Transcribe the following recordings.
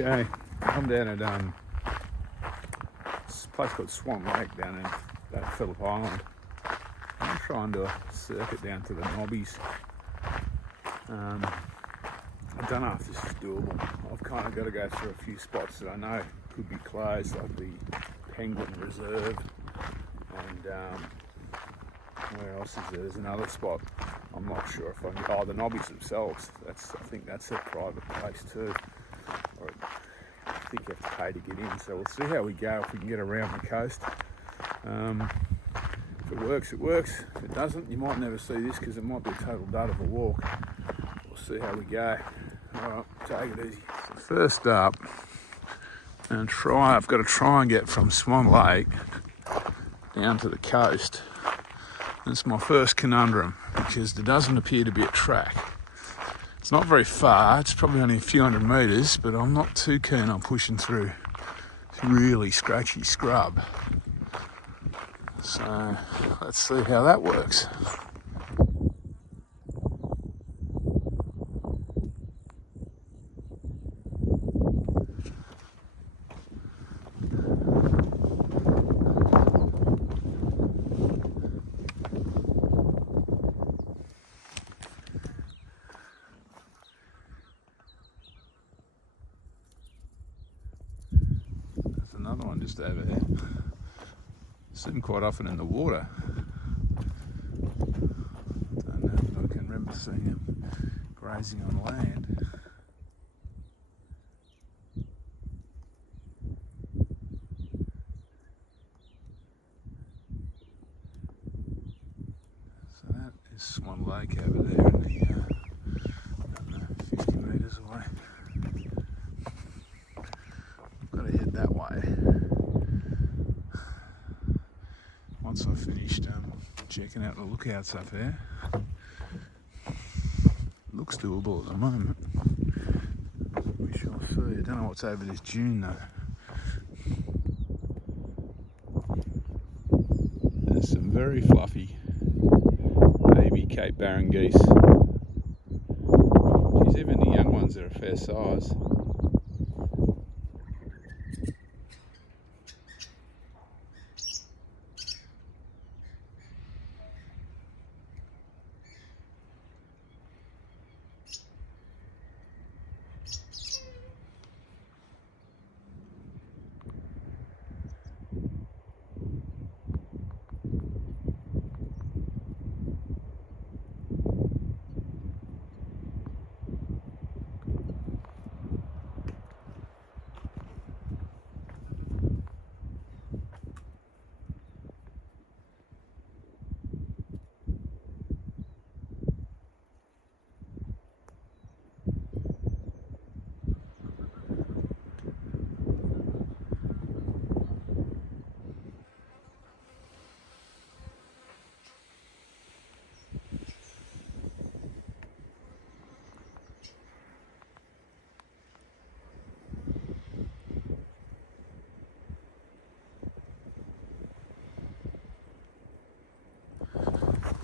Okay, I'm down at this place called Swan Lake down in that Phillip Island. I'm trying to circuit down to the Nobbies. I don't know if this is doable. I've kind of got to go through a few spots that I know could be closed, like the Penguin Reserve, and where else is there? There's another spot. I'm not sure if I can. Oh, the Nobbies themselves. I think that's a private place too. Or I think you have to pay to get in. So we'll see how we go if we can get around the coast. If it works, it works. If it doesn't, you might never see this because it might be a total dud of a walk. We'll see how we go. All right, take it easy. First up, I've got to try and get from Swan Lake down to the coast. It's my first conundrum because there doesn't appear to be a track. It's not very far, it's probably only a few hundred metres, but I'm not too keen on pushing through really scratchy scrub. So let's see how that works. Another one just over there. See them quite often in the water. Don't know if I can remember seeing them grazing on land. So that is Swan Lake over there in the, I don't know, 50 metres away. I've got to head that way. Once I've finished checking out the lookouts up there. Looks doable at the moment. We shall see. I don't know what's over this dune though. There's some very fluffy baby Cape Barren geese. Geez, even the young ones are a fair size.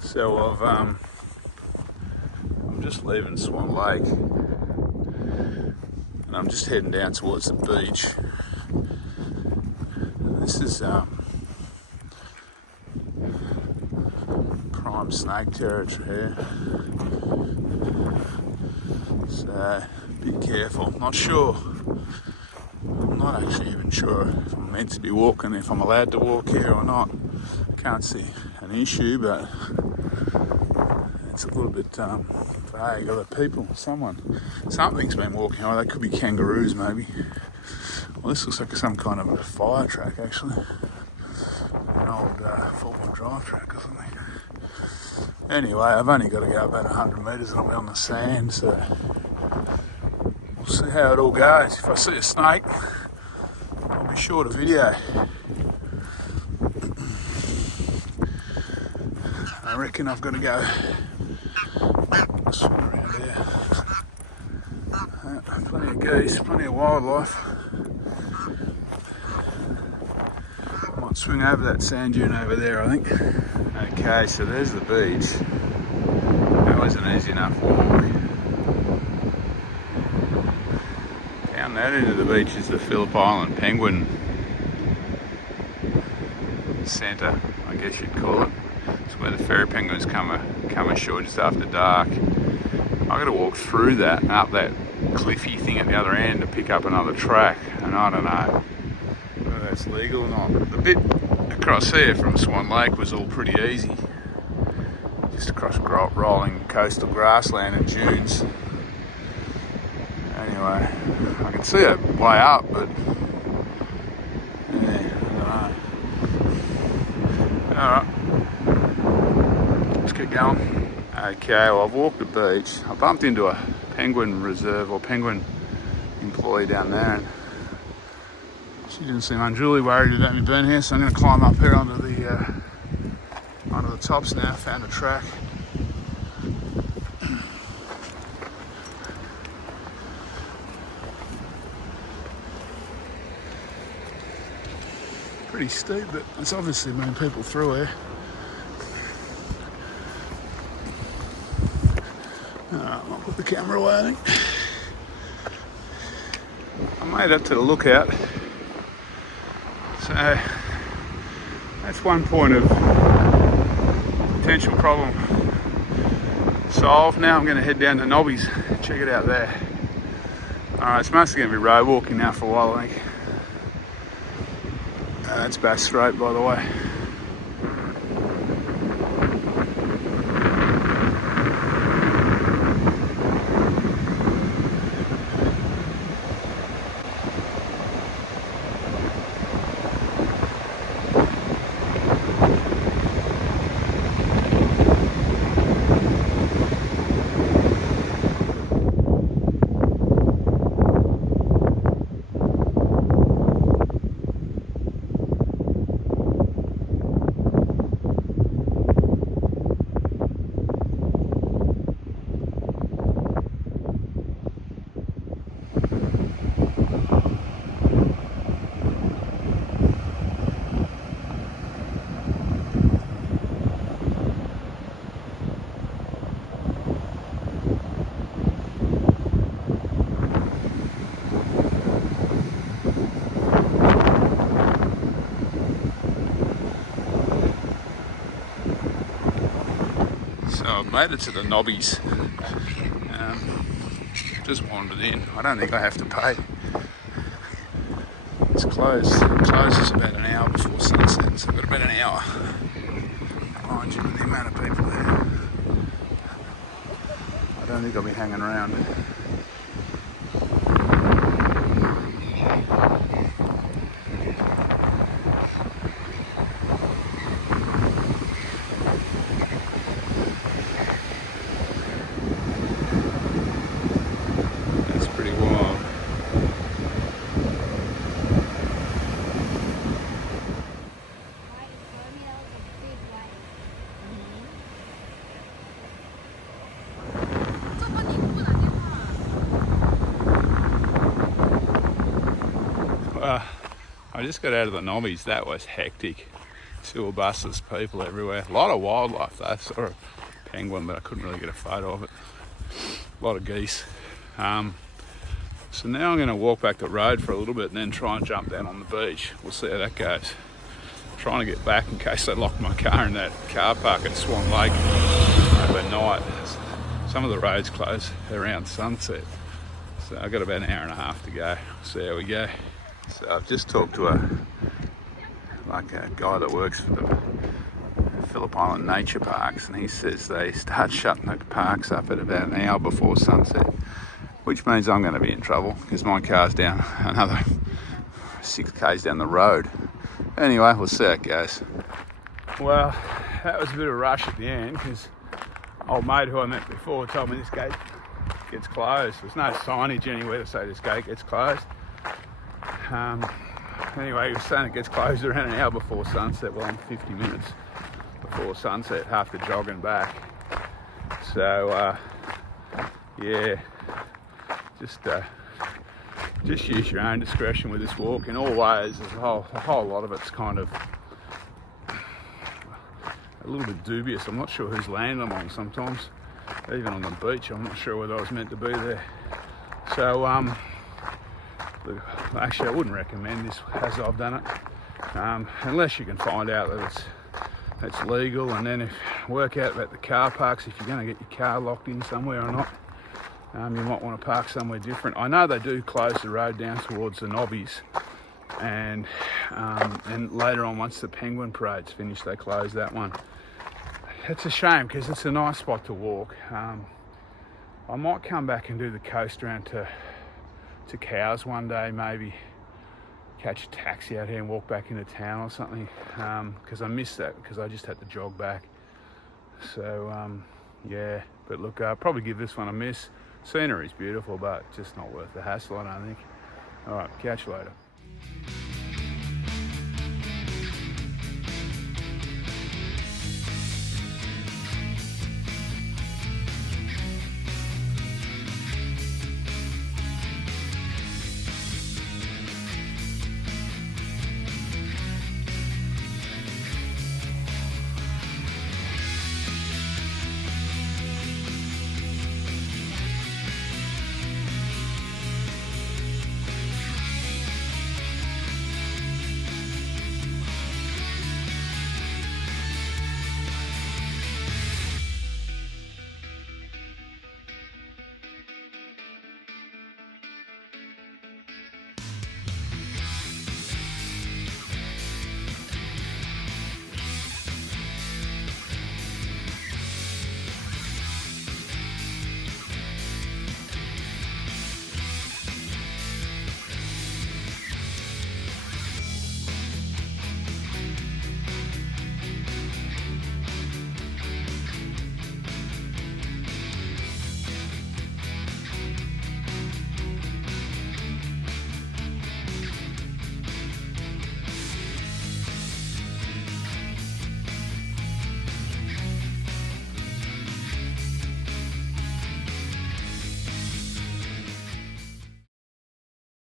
So I'm just leaving Swan Lake and I'm just heading down towards the beach. This is prime snake territory here, so be careful. I'm not actually even sure if I'm meant to be walking, if I'm allowed to walk here or not. Can't see an issue, but it's a little bit vague. Other people, something's been walking on. They could be kangaroos, maybe. Well, this looks like some kind of a fire track, actually. An old four-wheel drive track or something. Anyway, I've only got to go about 100 metres and I'll be on the sand, so we'll see how it all goes. If I see a snake, I'll be sure to video. I reckon I've got to go swim around here. Plenty of geese, plenty of wildlife. Might swing over that sand dune over there, I think. Okay, so there's the beach. That wasn't easy enough walk. Down On that end of the beach is the Phillip Island Penguin Centre, I guess you'd call it. It's where the ferry penguins come ashore just after dark. I've got to walk through that and up that cliffy thing at the other end to pick up another track, and I don't know whether that's legal or not. The bit across here from Swan Lake was all pretty easy, just across rolling coastal grassland and dunes. Anyway, I can see a way up, but yeah, I don't know. Alright, let's get going. Okay, well, I've walked the beach. I bumped into a penguin reserve or penguin employee down there, and she didn't seem unduly worried about me being here, so I'm going to climb up here onto the tops now. Found a track. Pretty steep, but it's obviously been people through here. I'll put the camera away, I think. I made it to the lookout. So that's one point of potential problem solved. Now I'm going to head down to Nobbies, check it out there. Alright, it's mostly going to be road walking now for a while, I think. That's Bass Strait, by the way. So I've made it to the Nobbies. Just wandered in. I don't think I have to pay. It's closed. It closes about an hour before sunset, so I've got about an hour. Mind you, with the amount of people there, I don't think I'll be hanging around. I just got out of the Nobbies. That was hectic. Tour buses, people everywhere. A lot of wildlife though. Saw a penguin, but I couldn't really get a photo of it. A lot of geese. So now I'm going to walk back the road for a little bit and then try and jump down on the beach. We'll see how that goes. I'm trying to get back in case they lock my car in that car park at Swan Lake overnight. Some of the roads close around sunset. So I've got about an hour and a half to go. See how we go. So I've just talked to a guy that works for the Phillip Island Nature Parks, and he says they start shutting the parks up at about an hour before sunset, which means I'm going to be in trouble because my car's down another 6 k's down the road. Anyway, we'll see how it goes. Well, that was a bit of a rush at the end because old mate who I met before told me this gate gets closed. There's no signage anywhere to say this gate gets closed. Anyway, he was saying it gets closed around an hour before sunset. Well, I'm 50 minutes before sunset, after jogging back. So, yeah, just use your own discretion with this walk. In all ways, there's a whole lot of it's kind of a little bit dubious. I'm not sure whose land I'm on sometimes. Even on the beach, I'm not sure whether I was meant to be there. So, look, actually I wouldn't recommend this as I've done it, unless you can find out that it's legal, and then work out about the car parks, if you're going to get your car locked in somewhere or not. You might want to park somewhere different. I know they do close the road down towards the Nobbies, and later on, once the Penguin Parade's finished, they close that one. It's a shame because it's a nice spot to walk. I might come back and do the coast round to Cows one day, maybe catch a taxi out here and walk back into town or something, because I missed that because I just had to jog back. So yeah, but look, I'll probably give this one a miss. Scenery's beautiful, but just not worth the hassle, I don't think. All right, catch you later.